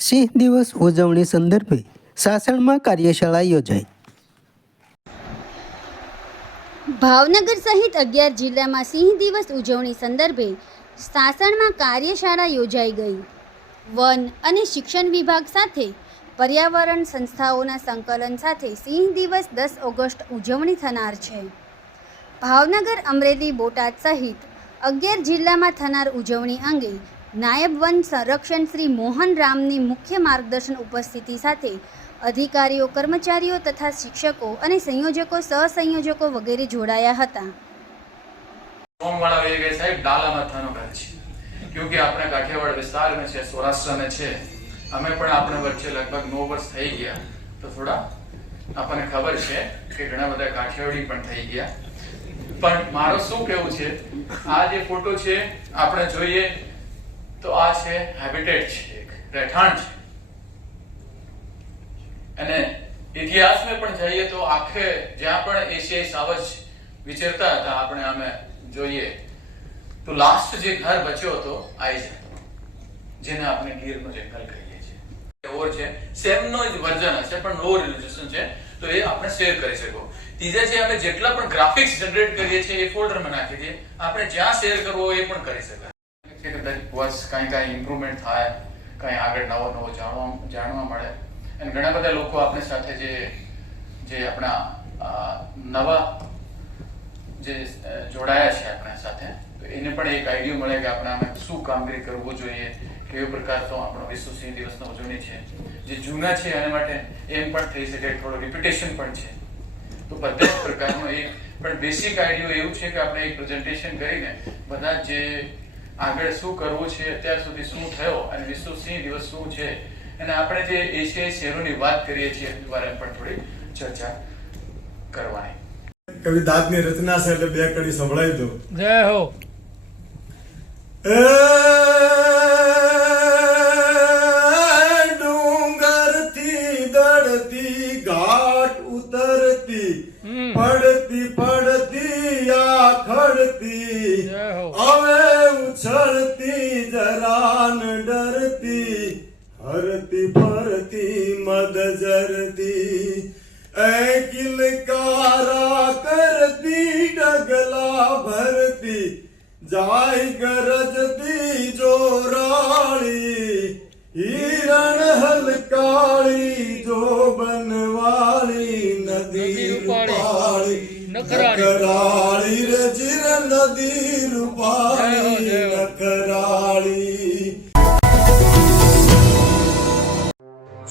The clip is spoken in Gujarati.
સિંહ દિવસ ઉજવણી સંદર્ભે સાસણમાં કાર્યશાળા યોજાઈ. ભાવનગર સહિત અગિયાર જિલ્લામાં સિંહ દિવસ ઉજવણી સંદર્ભે સાસણમાં કાર્યશાળા યોજાઈ ગઈ. વન અને શિક્ષણ વિભાગ સાથે પર્યાવરણ સંસ્થાઓના સંકલન સાથે સિંહ દિવસ દસ ઓગસ્ટ ઉજવણી થનાર છે. ભાવનગર અમરેલી બોટાદ સહિત અગિયાર જિલ્લામાં થનાર ઉજવણી અંગે નાયબ વન સંરક્ષણ શ્રી મોહન રામની મુખ્ય માર્ગદર્શન ઉપસ્થિતિ સાથે અધિકારીઓ, કર્મચારીઓ તથા શિક્ષકો અને સંયોજકો, સહસંયોજકો વગેરે જોડાયા હતા. અમે પણ આપણે વચ્ચે લગભગ નવ વર્ષ થઈ ગયા. તો થોડા આપણને ખબર છે કે ઘણા બધા કાઠિયાવાડી પણ થઈ ગયા. પણ મારો શું કહેવું છે? આ જે ફોટો છે, આપણે જોઈએ તો આ છે હેબિટેટ છે, એક રહેઠાણ છે. અને ઇતિહાસમાં પણ જઈએ તો આખે જ્યાં પણ એશિયાઈ સાવજ વિચરતા હતા, આપણે અમે જોઈએ, તો લાસ્ટ જે ઘર બચ્યો હતો આઈ જતો જેને આપણે ગીરનો જંગલ કહીએ છીએ. ઓર છે, સેમનો જ વર્ઝન હશે, પણ લો રિઝોલ્યુશન છે, તો એ આપણે શેર કરી શકો ત્રીજા છે, અમે જેટલા પણ ગ્રાફિક્સ જનરેટ કરીએ છીએ, એ ફોલ્ડરમાં નાખી દઈએ. આપણે જ્યાં શેર કરવો એ પણ કરી શકાય. છે કે દરેક વર્ષ કાંઈ કાંઈ ઇમ્પ્રુવમેન્ટ થાય, કાંઈ આગળ નવો નવો જાણવા જાણવા મળે. અને ઘણા બધા લોકો આપણી સાથે જે જે આપણા નવા જે જોડાયા છે આપણા સાથે, તો એને પણ એક આઈડિયો મળે કે આપણે શું કામગીરી કરવું જોઈએ, કેવો પ્રકાર તો આપણો વિશ્વ સિંહ દિવસનો ઉજવણી છે. જે જૂના છે એના માટે એમ પણ થઈ શકે, થોડો રિપીટેશન પણ છે. તો બધા પ્રકારનો એક, પણ બેસિક આઈડિયો એવું છે કે આપણે એક પ્રેઝન્ટેશન કરીને બધા જે આગળ શું કરવું છે અત્યાર સુધી શું થયો અને વિશ્વ સિંહ દિવસ શું છે? અને આપણે જે એશિયાઈ શહેરોની વાત કરીએ છીએ એની બારે પણ થોડી ચર્ચા કરવાની. કવિ દાદની રચના છે એટલે બે કડી સંભળાવી દો. જય હો. ડુંગરથી દડતી ઘાટ ઉતરતી હમ. જરાન ડરતી હરતી ફરતી મદ જરતી એ કિલકારા કરતી ડગલા ભરતી જાય ગરજતી જોરાળી હિરણ હલકાળી જો બનવાળી નદી. રૂપાળી નખરાળી. નખરાળી રે ચિર નદી રૂપાળી. નખરાળી